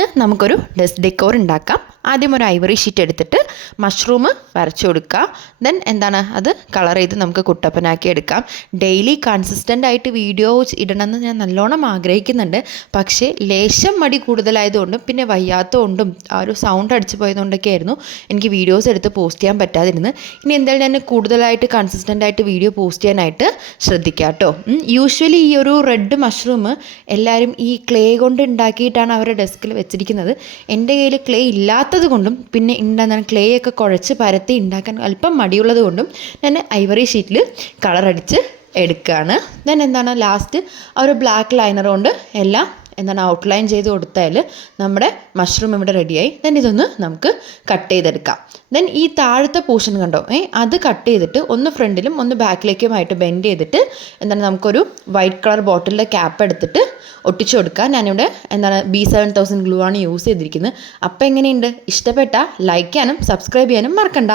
ഇന്ന് നമുക്കൊരു desk decor ഉണ്ടാക്കാം. ആദ്യം ഒരു ഐവറി ഷീറ്റ് എടുത്തിട്ട് മഷ്റൂം വരച്ചു കൊടുക്കുക. ദെൻ എന്താണ് അത് കളർ ചെയ്ത് നമുക്ക് കുട്ടപ്പനാക്കി എടുക്കാം. ഡെയിലി കൺസിസ്റ്റൻ്റ് ആയിട്ട് വീഡിയോസ് ഇടണമെന്ന് ഞാൻ നല്ലോണം ആഗ്രഹിക്കുന്നുണ്ട്. പക്ഷേ ലേശം മടി കൂടുതലായതുകൊണ്ടും പിന്നെ വയ്യാത്തതുകൊണ്ടും ആ ഒരു സൗണ്ട് അടിച്ചു പോയതുകൊണ്ടൊക്കെ ആയിരുന്നു എനിക്ക് വീഡിയോസ് എടുത്ത് പോസ്റ്റ് ചെയ്യാൻ പറ്റാതിരുന്നത്. ഇനി എന്തായാലും ഞാൻ കൂടുതലായിട്ട് കൺസിസ്റ്റൻ്റ് ആയിട്ട് വീഡിയോ പോസ്റ്റ് ചെയ്യാനായിട്ട് ശ്രദ്ധിക്കാം കേട്ടോ. യൂഷ്വലി ഈ ഒരു റെഡ് മഷ്റൂം എല്ലാവരും ഈ ക്ലേ കൊണ്ട് ഉണ്ടാക്കിയിട്ടാണ് അവരുടെ ഡെസ്കിൽ വെച്ചിരിക്കുന്നത്. എൻ്റെ കയ്യിൽ ക്ലേ ഇല്ലാത്തത് കൊണ്ടും പിന്നെ എന്താണ് ക്ലേ ഒക്കെ കുഴച്ച് പരത്തി ഉണ്ടാക്കാൻ അല്പം മടിയുള്ളത് കൊണ്ടും ഞാൻ ഐവറി ഷീറ്റിൽ കളറടിച്ച് എടുക്കുകയാണ്. ദെൻ എന്താണ് ലാസ്റ്റ് ആ ഒരു ബ്ലാക്ക് ലൈനർ കൊണ്ട് എല്ലാം എന്താണ് ഔട്ട്ലൈൻ ചെയ്ത് കൊടുത്താൽ നമ്മുടെ മഷ്റൂം ഇവിടെ റെഡിയായി. ദെൻ ഇതൊന്ന് നമുക്ക് കട്ട് ചെയ്തെടുക്കാം. ദെൻ ഈ താഴത്തെ പോർഷൻ കണ്ടോ, അത് കട്ട് ചെയ്തിട്ട് ഒന്ന് ഫ്രണ്ടിലും ഒന്ന് ബാക്കിലേക്കുമായിട്ട് ബെൻഡ് ചെയ്തിട്ട് എന്താണ് നമുക്കൊരു വൈറ്റ് കളർ ബോട്ടിലിൻ്റെ ക്യാപ്പ് എടുത്തിട്ട് ഒട്ടിച്ചു കൊടുക്കുക. ഞാനിവിടെ എന്താണ് B7000 ഗ്ലൂ ആണ് യൂസ് ചെയ്തിരിക്കുന്നത്. അപ്പോൾ എങ്ങനെയുണ്ട്? ഇഷ്ടപ്പെട്ടാൽ ലൈക്ക് ചെയ്യാനും സബ്സ്ക്രൈബ് ചെയ്യാനും മറക്കണ്ട.